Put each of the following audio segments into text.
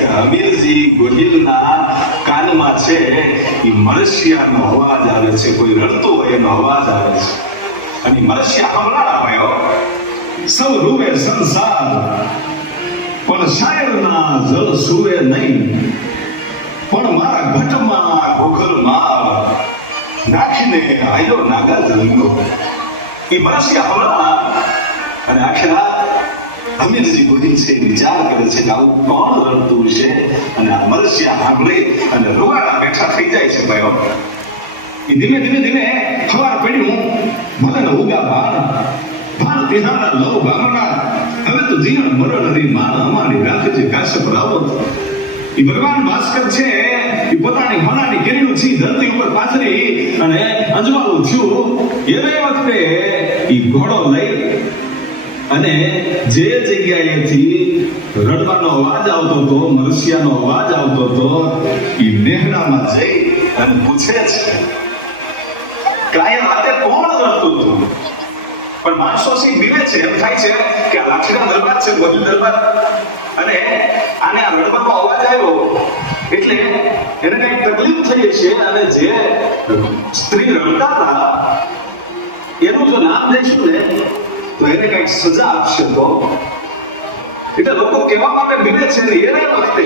કે હમીરજી ગોહિલના કાનમાં છે એ મરશિયાનો અવાજ આવે છે, કોઈ રડતું હોય એનો અવાજ આવે છે. અને મરશિયા હમણાં આવ્યો, સૌ રૂવે સંસાર પણ શાયરના જળ સુવે નહીં, પણ મારા ઘટમાં ગોખલમાં નાખીને આયો નાગા જલ્યો. એ મરશિયા હમણાં અને આખરા હમીરજી ગોહિલ છે વિચાર કરે છે કે આવું કોણ રડતું છે, અને આ મરશિયા સાંભળી અને રોવાડા બેઠા થઈ જાય છે. ભાઈઓ એ ધીમે ધીમે ધીમે સવાર પડ્યું, ભલે ને ઉગા ભાન તિહારા લવ ગામડા, હવે તો જીવન મરણ હતી માન અમારી રાખજે કાશ્યપ રાવત. એ ભગવાન ભાસ્કર છે એ પોતાની હોનાની કિરણો છે ધરતી ઉપર પાથરી અને અજવાળું થયું. એવે વખતે એ ઘોડો લઈ અને જે જગ્યાએથી રડવાનો અવાજ આવતો હતો, મરશિયાનો અવાજ આવતો હતો, એ નેહડામાં જઈ અને પૂછે છે કે આ રાતે કોણ રડતું હતું? પણ માણસો સી બીવે છે, એમ થાય છે કે આ લાઠીના દરબાર છે, ગોહિલ દરબાર, અને આને આ રડવાનો અવાજ આવ્યો એટલે એને કઈ તકલીફ થઈ છે, અને જે સ્ત્રી રડતા હતા એનું જો નામ દઈશું ને તો એને કઈક સજા આપશે. તો એટલે લોકો કેવા માટે બીવે છે ને એને વખતે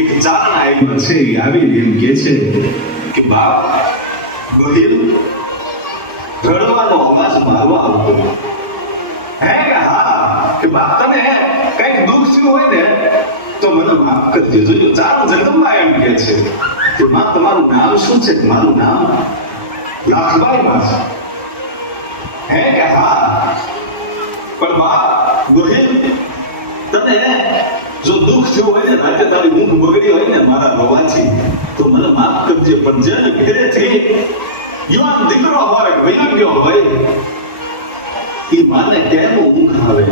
એક ચારણ આવ્યો છે, એ આવી એમ કે છે કે બાપ ગોહિલ, રડવાનો અવાજ મારો આવતો હે કે હા કે બાપ તને કઈક દુઃખ થયું હોય ને તો મને માફ કરજો. જોજો ચારણ જગદંબા એમ કે છે કે માં તમારું નામ શું છે? મારું નામ લાખબાઈ માં છે. હે કે હા પણ બાપ ગોહિલ, તને જો દુઃખ થયું હોય ને, રાતે તારી ઊંઘ બગડી હોય ને મારા રોવાથી, તો મને માફ કરજો. પણ જેને ઘરેથી યુવાન દીકરો હોય, વૈરાગ્યો હોય, એ માને કેમ ઊંઘ આવે?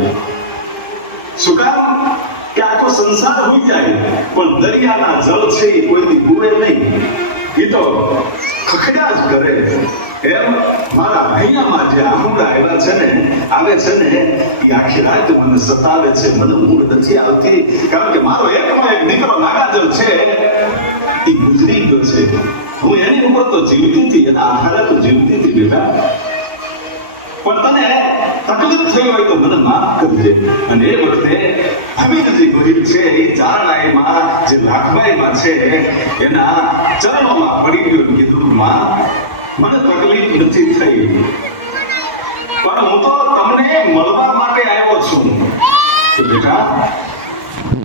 શું કામ? કે આખો સંસાર હોઈ જાય પણ દરિયાના જળ છે એ કોઈથી ડૂબે નહીં, એ તો ખખડ્યા જ કરે. એમ મારા અહીંયામાં જે આમુડા આવ્યા છે ને, આવે છે ને, એ આખી રાત મને સતાવે છે, મને ઊંઘ નથી આવતી. કારણ કે મારો એકમાં એક દીકરો નાગાજળ છે એ ગુજરી ગયો છે. હું એની ઉપર તો જીવતી હતી, એના આધારે તો જીવતી હતી બેટા. પણ તને તકલીફ થઈ હોય તો મને માફ કરજે. અને એ વખતે હમીરજી ગોહિલ છે એ ચારણાઈમાં જે લાખબાઈમાં છે એના ચરણોમાં પડી ગયો, કીધું માં મને તકલીફ નથી થઈ, પણ હું તો તમને મળવા માટે આવ્યો છું. તો બેટા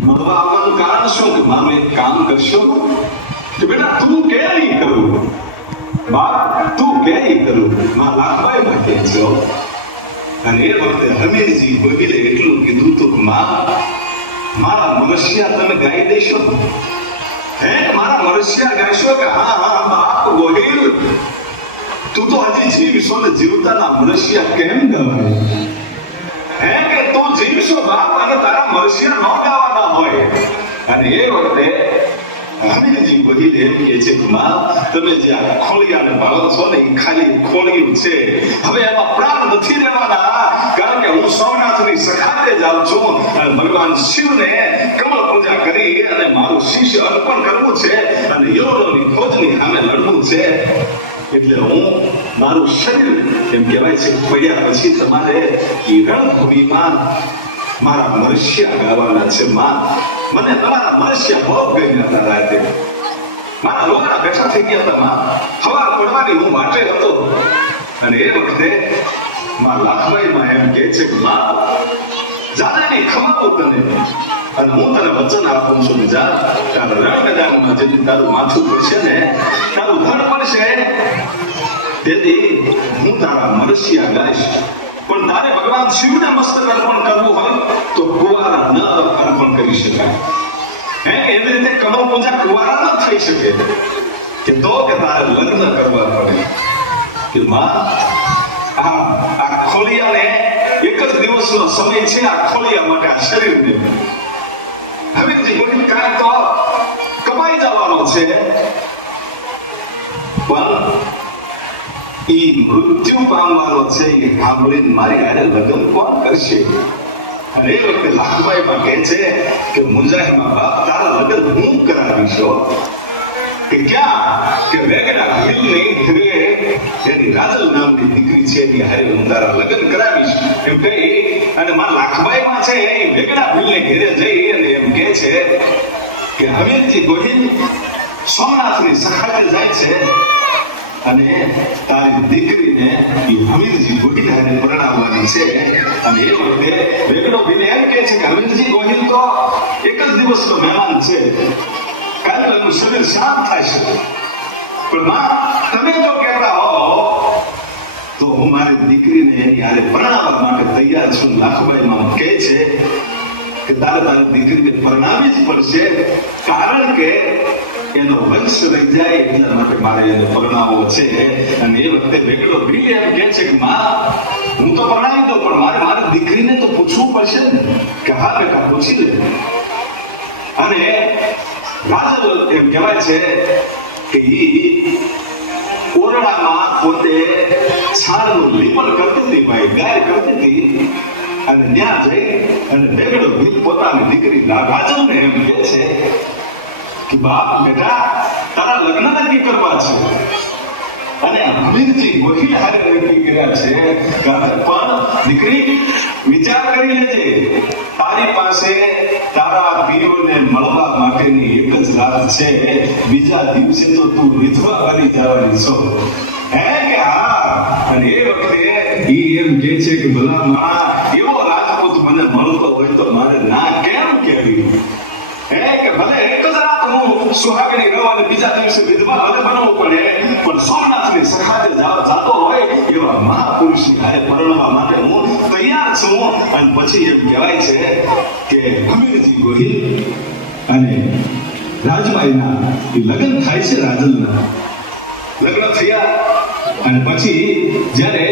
મળવા આવવાનું કારણ શું? કે મારું એક કામ કરશો? કે બેટા તું કે નહીં કરું? બાપ તું કે નહીં કરું? માં લાખબાઈ માં કહેજો. અને એ વખતે હમીરજી ગોહિલે એટલું કીધું તું, માં મારા મરશિયા તમે ગાઈ દેશો? હે મારા મરશિયા ગાશો? કે હા હા બાપ ગોહિલ, તું તો હજી જીવશો ને, જીવતાના મરશિયા કેમ ગવાય? હે કે તું જીવશો બાપ, અને તારા મરશિયા ન ગાવાના હોય. અને એ વખતે હમીરજી ગોહિલ એમ કે છે કે માં તમે જે આ ખોળિયાને ભાળો છો ને, એ ખાલી ખોળિયું છે, હવે એમાં પ્રાણ નથી રહેવાના. કારણ કે હું સોમનાથની સખાતે જાઉં છું અને ભગવાન શિવને કમળ પૂજા કરી અને મારું શિષ્ય અર્પણ કરવું છે, અને યોરોની ખોજની સામે લડવું છે. એટલે હું મારું શરીર એમ કહેવાય છે પડ્યા પછી તમારે એ રણભૂમિમાં મારા મરશિયા ગાવાના છે. માં મને તમારા મરશિયા બહુ ગમ્યા હતા. રાતે મારા રોગણા બેઠા થઈ ગયા હતા. માં સવાર પડવાની હું વાટે હતો. અને એ વખતે માં લાખબાઈમાં એમ કે છે કે માં જાનાની ખમાવું તને, અને હું તને વચન આપું છું કે જા તારા રણ મેદાનમાં જેથી તારું માથું પડશે ને, તારું ધન પડશે, તેથી હું તારા મરશિયા ગાઈશ. પણ તારે ભગવાન શિવને મસ્તક અર્પણ કરવું હોય તો કુવારા ન અર્પણ કરી શકાય. હે એવી રીતે કમળ પૂજા કુવારા ન થઈ શકે, કે તો કે તારે લગ્ન કરવા પડે. કે માં આ ખોલિયાને એક જ દિવસનો સમય છે, આ ખોલિયા માટે આ શરીરને હવે જીવન કાંઈ તો કમાઈ જવાનો છે, પણ એ મૃત્યુ પામવાનો છે. એ સાંભળીને મારી હારે લગ્ન કોણ કરશે? અને એ વખતે લાખબાઈમાં કહે છે કે મુંજાહીમાં બાપ તારા લગ્ન હું કરાવીશ હો. કે ક્યાં કે વેગડા ભીલની ઘરે એની રાજલ નામની દીકરી છે એની હારે હું તારા લગ્ન કરાવીશ એમ કહી અને માં લાખબાઈમાં છે એ વેગડા ભીલને ઘરે જઈ અને એમ કહે છે કે હમીરજી ગોહિલ સોમનાથની સખાતે જાય છે અને તારી દીકરીને એ હમીરજી ગોહિલ હારે પરણાવવાની છે. અને એ વખતે વેગડો ભીલ એમ કહે છે કે હમીરજી ગોહિલ તો એક જ દિવસનો મહેમાન છે, કાલે એનું શરીર શાંત થાય છે, પણ માં તમે જો કહેતા હો તો હું મારી દીકરીને એની હારે પરણાવવા માટે તૈયાર છું. લાખબાઈમાં કહે છે કે તારે તારી દીકરીને પરણાવી જ પડશે, કારણ કે એનો વંશ રહી જાય એટલા માટે મારે એને પરણાવવો છે. અને એ વખતે વેગડો ભીલ એમ કહે છે કે માં હું તો પરણાવી દઉં, પણ મારે મારી દીકરીને તો પૂછવું પડશે ને. કે હા બેટા પૂછી લે. અને રાજલ એમ કહેવાય છે કે ઈ ઓરડામાં પોતે છાણનું લીપણ કરતી હતી, ભાઈ ગાય કરતી હતી. અને ત્યાં જઈ અને વેગડો ભીલ પોતાની દીકરી રાજલને એમ કહે છે કે બાપ બેટા તારા લગ્ન નક્કી કરવા છે અને હમીરજી ગોહિલ હારે નક્કી કર્યા છે. પણ દીકરી વિચાર કરી લેજે, તારી પાસે તારા વીરોને મળવા માટેની એક જ રાત છે, બીજા દિવસે તો તું વિધવા કરી જવાની છો. હે કે હા. અને એ વખતે ઈ એમ કહે છે કે ભલા માં એવો રાજપૂત મને મળતો હોય તો મારે ના કેમ કહેવી. હે કે ભલે એક જ રાત હું સુહાગણી રહું અને બીજા દિવસે વિધવા ભલે બનવું પડે, પણ સોમનાથની સખાતે જાતો હોય એવા મહાપુરુષની હારે પરણવા માટે હું તૈયાર છું. અને પછી એમ કહેવાય છે કે હમીરજી ગોહિલ અને રાજબાઈના લગ્ન થાય છે. રાજલના લગ્ન થયા અને પછી જ્યારે